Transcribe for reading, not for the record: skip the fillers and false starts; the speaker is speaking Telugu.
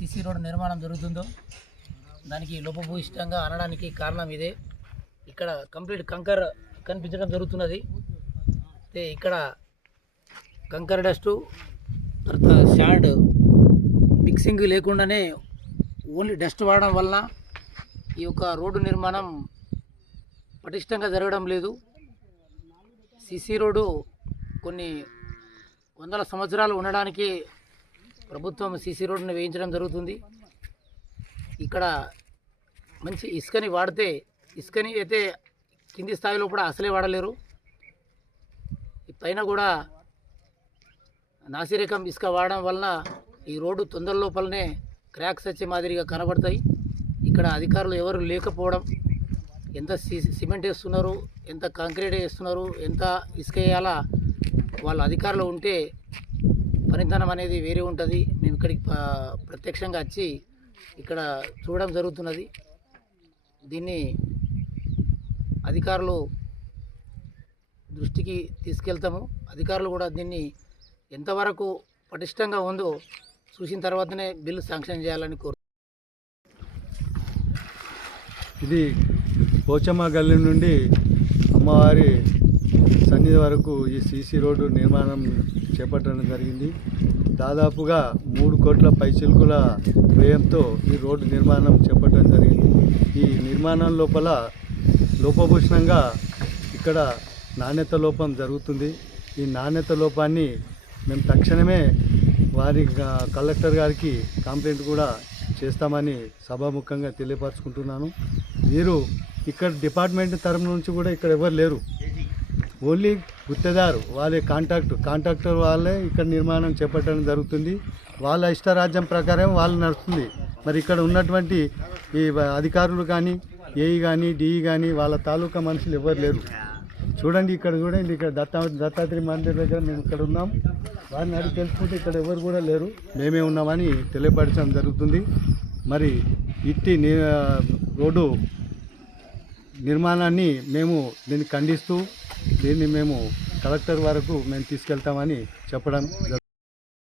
సీసీ రోడ్డు నిర్మాణం జరుగుతుందో దానికి లోపభూయిష్టంగా అనడానికి కారణం ఇదే. ఇక్కడ కంప్లీట్ కంకర్ కనిపించడం జరుగుతున్నది. అయితే ఇక్కడ కంకర్ డస్టు తర్వాత శాండ్ మిక్సింగ్ లేకుండానే ఓన్లీ డస్ట్ వాడడం వలన ఈ యొక్క రోడ్డు నిర్మాణం పటిష్టంగా జరగడం లేదు. సీసీ రోడ్డు కొన్ని వందల సంవత్సరాలు ఉండడానికి ప్రభుత్వం సీసీ రోడ్డును వేయించడం జరుగుతుంది. ఇక్కడ మంచి ఇసుకని వాడితే ఇసుకని అయితే కింది స్థాయిలో కూడా అసలే వాడలేరు. పైన కూడా నాసిరకం ఇసుక వాడడం వలన ఈ రోడ్డు తొందర లోపలనే క్రాక్స్ వచ్చే మాదిరిగా కనబడతాయి. ఇక్కడ అధికారులు ఎవరు లేకపోవడం, ఎంత సిమెంట్ వేస్తున్నారు, ఎంత కాంక్రీట్ వేస్తున్నారు, ఎంత ఇసుక వేయాలా వాళ్ళ అధికారులు ఉంటే పనితనం అనేది వేరే ఉంటుంది. మేము ఇక్కడికి ప్రత్యక్షంగా వచ్చి ఇక్కడ చూడడం జరుగుతున్నది. దీన్ని అధికారులు దృష్టికి తీసుకెళ్తాము. అధికారులు కూడా దీన్ని ఎంతవరకు పటిష్టంగా ఉందో చూసిన తర్వాతనే బిల్లు శాంక్షన్ చేయాలని కోరు. ఇది పోచమ్మ గల్లీ నుండి అమ్మవారి సన్నిధి వరకు ఈ సీసీ రోడ్డు నిర్మాణం చేపట్టడం జరిగింది. దాదాపుగా 3 కోట్ల పైచిలుకుల వ్యయంతో ఈ రోడ్డు నిర్మాణం చేపట్టడం జరిగింది. ఈ నిర్మాణం లోపభూషణంగా ఇక్కడ నాణ్యత లోపం జరుగుతుంది. ఈ నాణ్యత లోపాన్ని మేము తక్షణమే వారి కలెక్టర్ గారికి కంప్లైంట్ కూడా చేస్తామని సభాముఖంగా తెలియపరచుకుంటున్నాను. మీరు ఇక్కడ డిపార్ట్మెంట్ తరఫు నుంచి కూడా ఇక్కడ ఎవరు లేరు. ఓన్లీ గుత్తేదారు వాళ్ళే కాంట్రాక్టర్ వాళ్ళే ఇక్కడ నిర్మాణం చేపట్టడం జరుగుతుంది. వాళ్ళ ఇష్టరాజ్యం ప్రకారం వాళ్ళు నడుస్తుంది. మరి ఇక్కడ ఉన్నటువంటి ఈ అధికారులు కానీ ఏఈ కానీ డిఈ కానీ వాళ్ళ తాలూకా మనుషులు ఎవరు లేరు. చూడండి ఇక్కడ ఇక్కడ దత్తాత్రేయ మందిర్ దగ్గర మేము ఇక్కడ ఉన్నాం. వారిని అడిగి తెలుసుకుంటే ఇక్కడ ఎవరు కూడా లేరు, మేమే ఉన్నామని తెలియపరచడం జరుగుతుంది. మరి ఇట్టి రోడ్డు నిర్మాణాన్ని దీన్ని ఖండిస్తూ దీన్ని మేము కలెక్టర్ వరకు మేము తీసుకెళ్తామని చెప్పడం జరుగుతుంది.